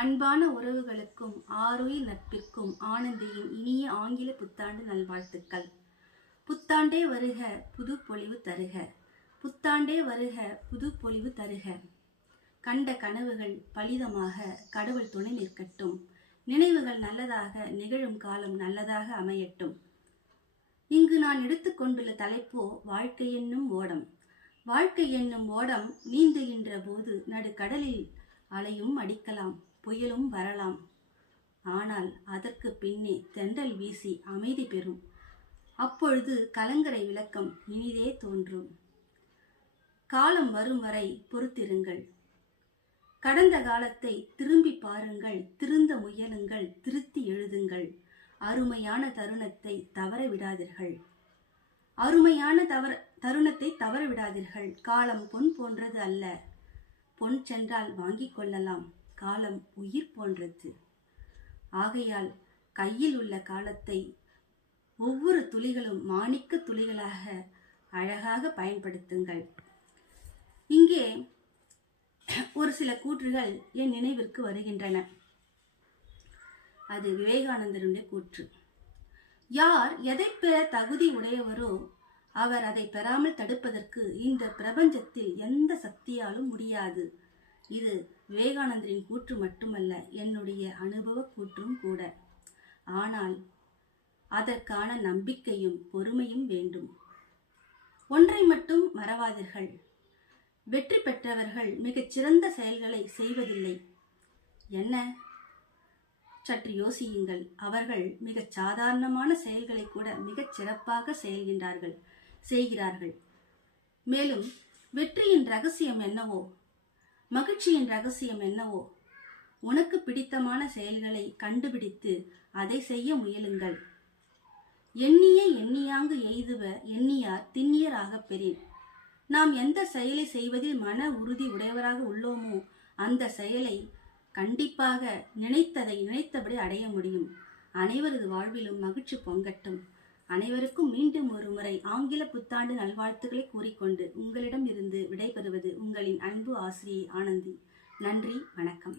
அன்பான உறவுகளுக்கும் ஆருயிர் நட்பிற்கும் ஆனந்தியின் இனிய ஆங்கில புத்தாண்டு நல்வாழ்த்துக்கள். புத்தாண்டே வருக புது பொலிவு தருக, புத்தாண்டே வருக புது பொலிவு தருக. கண்ட கனவுகள் பலிதமாக கடவுள் துணை நிற்கட்டும். நினைவுகள் நல்லதாக, நிகழும் காலம் நல்லதாக அமையட்டும். இங்கு நான் எடுத்துக்கொண்டுள்ள தலைப்போ வாழ்க்கை என்னும் ஓடம். வாழ்க்கை என்னும் ஓடம் நீந்துகின்ற போது நடுக்கடலில் அலையும் அடிக்கலாம், புயலும் வரலாம். ஆனால் அதற்கு பின்னே தென்றல் வீசி அமைதி பெறும். அப்பொழுது கலங்கரை விளக்கம் இனிதே தோன்றும். காலம் வரும் வரை பொறுத்திருங்கள். கடந்த காலத்தை திரும்பி பாருங்கள், திருந்த முயலுங்கள், திருத்தி எழுதுங்கள். அருமையான தருணத்தை தவற விடாதீர்கள். தருணத்தை தவற விடாதீர்கள். காலம் பொன் போன்றது அல்ல. பொன் சென்றால் வாங்கிக் கொள்ளலாம். காலம் உயிர் போன்றது. ஆகையால் கையில் உள்ள காலத்தை ஒவ்வொரு துளிகளும் மாணிக்க துளிகளாக அழகாக பயன்படுத்துங்கள். இங்கே ஒரு சில கூற்றுகள் என் நினைவிற்கு வருகின்றன. அது விவேகானந்தருடைய கூற்று. யார் எதை பெற தகுதி உடையவரோ அவர் அதை பெறாமல் தடுப்பதற்கு இந்த பிரபஞ்சத்தில் எந்த சக்தியாலும் முடியாது. இது விவேகானந்தரின் கூற்று மட்டுமல்ல, என்னுடைய அனுபவ கூற்றும் கூட. ஆனால் அதற்கான நம்பிக்கையும் பொறுமையும் வேண்டும். ஒன்றை மட்டும் மறவாதீர்கள். வெற்றி பெற்றவர்கள் மிகச் சிறந்த செயல்களை செய்வதில்லை. என்ன? சற்று யோசியுங்கள். அவர்கள் மிகச் சாதாரணமான செயல்களை கூட மிகச் சிறப்பாக செய்கிறார்கள். மேலும் வெற்றியின் ரகசியம் என்னவோ, மகிழ்ச்சியின் ரகசியம் என்னவோ, உனக்கு பிடித்தமான செயல்களை கண்டுபிடித்து அதை செய்ய முயலுங்கள். எண்ணிய எண்ணியாங்கு எய்துவ எண்ணியார் திண்ணியராக பெறேன். நாம் எந்த செயலை செய்வதில் மன உறுதி உடையவராக உள்ளோமோ அந்த செயலை கண்டிப்பாக நினைத்தபடி அடைய முடியும். அனைவரது வாழ்விலும் மகிழ்ச்சி பொங்கட்டும். அனைவருக்கும் மீண்டும் ஒரு முறை ஆங்கில புத்தாண்டு நல்வாழ்த்துக்களை கூறிக்கொண்டு உங்களிடம் இருந்து விடைபெறுவது உங்களின் அன்பு ஆசிரியை ஆனந்தி. நன்றி, வணக்கம்.